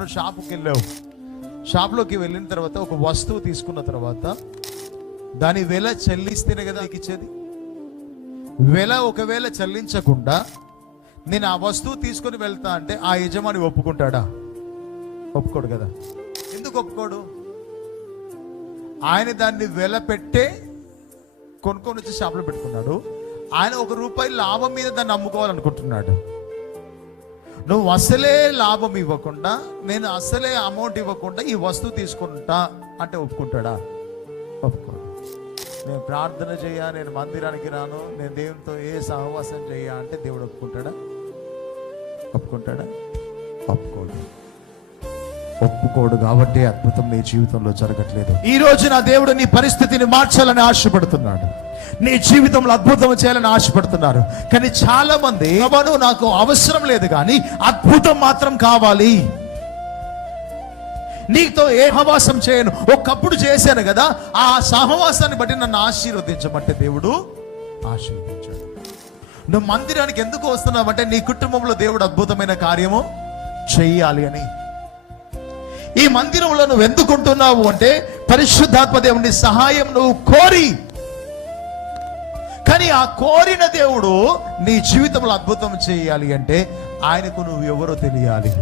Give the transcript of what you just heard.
ఇప్పుడు షాపుకి వెళ్ళావు, షాప్లోకి వెళ్ళిన తర్వాత ఒక వస్తువు తీసుకున్న తర్వాత దాని వెల చెల్లిస్తేనే కదా నీకు ఇచ్చేది. వెల ఒకవేళ చెల్లించకుండా నేను ఆ వస్తువు తీసుకొని వెళ్తా అంటే ఆ యజమాని ఒప్పుకుంటాడా? ఒప్పుకోడు కదా. ఎందుకు ఒప్పుకోడు? ఆయన దాన్ని వెల పెట్టే కొనుక్కొని వచ్చి షాప్లో పెట్టుకున్నాడు. ఆయన ₹1 లాభం మీద దాన్ని అమ్ముకోవాలనుకుంటున్నాడు. నువ్వు అసలే లాభం ఇవ్వకుండా, నేను అసలే అమౌంట్ ఇవ్వకుండా ఈ వస్తువు తీసుకుంటా అంటే ఒప్పుకుంటాడా? ఒప్పుకోడు. నేను ప్రార్థన చెయ్యా, నేను మందిరానికి రాను, నేను దేవునితో ఏ సహవాసం చెయ్యా అంటే దేవుడు ఒప్పుకుంటాడా? ఒప్పుకుంటాడా? ఒప్పుకోడు. ఒప్పుకోడు కాబట్టి అద్భుతం నీ జీవితంలో జరగట్లేదు. ఈ రోజు నా దేవుడు నీ పరిస్థితిని మార్చాలని ఆశపడుతున్నాడు. నీ జీవితంలో అద్భుతం చేయాలని ఆశపడుతున్నారు. కానీ చాలా మంది నాకు అవసరం లేదు కానీ అద్భుతం మాత్రం కావాలి, నీతో ఏ సహవాసం చేయను, ఒకప్పుడు చేశాను కదా, ఆ సహవాసాన్ని బట్టి నన్ను ఆశీర్వదించమంటే దేవుడు ఆశీర్వదించాడు. నువ్వు మందిరానికి ఎందుకు వస్తున్నావంటే నీ కుటుంబంలో దేవుడు అద్భుతమైన కార్యము చెయ్యాలి అని. ఈ మందిరంలో నువ్వు ఎందుకుంటున్నావు అంటే పరిశుద్ధాత్మ దేవుని సహాయం నువ్వు కోరి. కానీ ఆ కోరిన దేవుడు నీ జీవితంలో అద్భుతం చేయాలి అంటే ఆయనకు నువ్వు ఎవరో తెలియాలి.